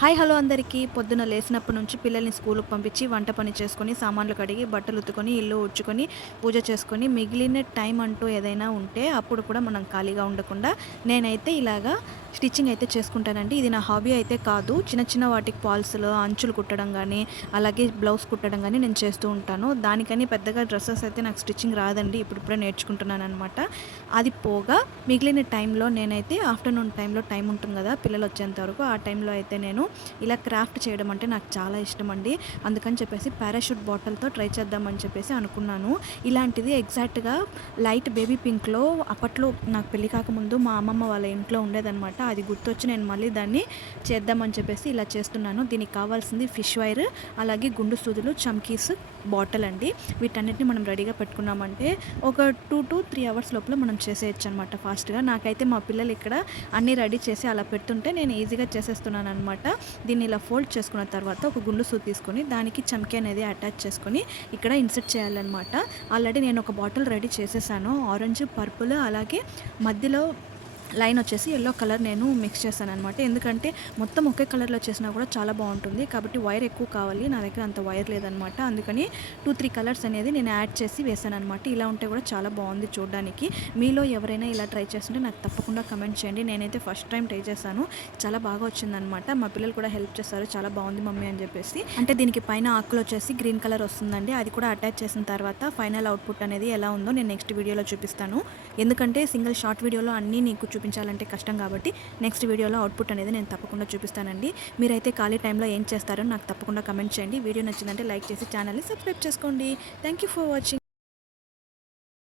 Hi hello అందరికీ. పొద్దున లేసినప్పటి నుంచి పిల్లల్ని స్కూలుకి పంపించి వంట పని చేసుకొని సామాన్లు కడిగి బట్టలు ఉతుకొని ఇల్లు ఊడ్చుకొని పూజ చేసుకొని మిగిలిన టైం అంటూ ఏదైనా ఉంటే అప్పుడు కూడా మనం ఖాళీగా ఉండకుండా నేనైతే ఇలాగా స్టిచ్చింగ్ అయితే చేసుకుంటానండి. ఇది నా హాబీ అయితే కాదు. చిన్న చిన్న వాటికి ఫాల్స్‌లో అంచులు కుట్టడం గానీ, అలాగే బ్లౌజ్ కుట్టడం గానీ నేను చేస్తూ ఉంటాను. దానికని పెద్దగా డ్రెసెస్ అయితే నాకు స్టిచ్చింగ్ రాదండి. ఇప్పుడిప్పుడే నేర్చుకుంటున్నాననమాట. అది పోగా మిగిలిన టైంలో నేనైతే ఆఫ్టర్‌నూన్ టైంలో టైం ఉంటుంది కదా పిల్లలు వచ్చేంత వరకు, ఆ టైంలో అయితే నేను ఇలా క్రాఫ్ట్ చేయడం అంటే నాకు చాలా ఇష్టం అండి. అందుకని చెప్పేసి పారాషూట్ బాటిల్‌తో ట్రై చేద్దామని చెప్పేసి అనుకున్నాను. ఇలాంటిది ఎగ్జాక్ట్‌గా లైట్ బేబీ పింక్‌లో అప్పట్లో నాకు పెళ్లి కాకముందు మా అమ్మమ్మ వాళ్ళ ఇంట్లో ఉండేదనమాట. అది గుర్తొచ్చి నేను మళ్ళీ దాన్ని చేద్దామని చెప్పేసి ఇలా చేస్తున్నాను. దీనికి కావాల్సింది ఫిష్ వైర్, అలాగే గుండు సూదులు, చమ్కీస్, బాటిల్ అండి. వీటన్నిటిని మనం రెడీగా పెట్టుకున్నామంటే ఒక 2-3 అవర్స్ లోపల మనం చేసేయచ్చు అనమాట ఫాస్ట్‌గా. నాకైతే మా పిల్లలు ఇక్కడ అన్నీ రెడీ చేసి అలా పెడుతుంటే నేను ఈజీగా చేసేస్తున్నాను అనమాట. దీన్ని ఇలా ఫోల్డ్ చేసుకున్న తర్వాత ఒక గుండు సూది తీసుకొని దానికి చమ్కీ అనేది అటాచ్ చేసుకొని ఇక్కడ ఇన్సర్ట్ చేయాలన్నమాట. ఆల్రెడీ నేను ఒక బాటిల్ రెడీ చేసేసాను. ఆరెంజ్, పర్పుల్, అలాగే మధ్యలో లైన్ వచ్చేసి యెల్లో కలర్ నేను మిక్స్ చేశాననమాట. ఎందుకంటే మొత్తం ఒకే కలర్లో చేసినా కూడా చాలా బాగుంటుంది. కాబట్టి వైర్ ఎక్కువ కావాలి, నా దగ్గర అంత వైర్ లేదనమాట. అందుకని 2-3 కలర్స్ అనేది నేను యాడ్ చేసి వేసాననమాట. ఇలా ఉంటే కూడా చాలా బాగుంది చూడడానికి. మీలో ఎవరైనా ఇలా ట్రై చేస్తుంటే నాకు తప్పకుండా కమెంట్ చేయండి. నేనైతే ఫస్ట్ టైం ట్రై చేశాను, చాలా బాగా వచ్చిందనమాట. మా పిల్లలు కూడా హెల్ప్ చేస్తారు, చాలా బాగుంది మమ్మీ అని చెప్పేసి. అంటే దీనికి పైన ఆకులు వచ్చేసి గ్రీన్ కలర్ వస్తుందండి. అది కూడా అటాచ్ చేసిన తర్వాత ఫైనల్ అవుట్పుట్ అనేది ఎలా ఉందో నేను నెక్స్ట్ వీడియోలో చూపిస్తాను. ఎందుకంటే సింగిల్ షార్ట్ వీడియోలో అన్నీ నీకు చూపించాలంటే కష్టం కాబట్టి నెక్స్ట్ వీడియోలో అవుట్పుట్ అనేది నేను తప్పకుండా చూపిస్తానండి. మీరైతే ఖాళీ టైంలో ఏం చేస్తారో నాకు తప్పకుండా కమెంట్ చేయండి. వీడియో నచ్చిందంటే లైక్ చేసి ఛానల్ని సబ్స్క్రైబ్ చేసుకోండి. Thank you for watching.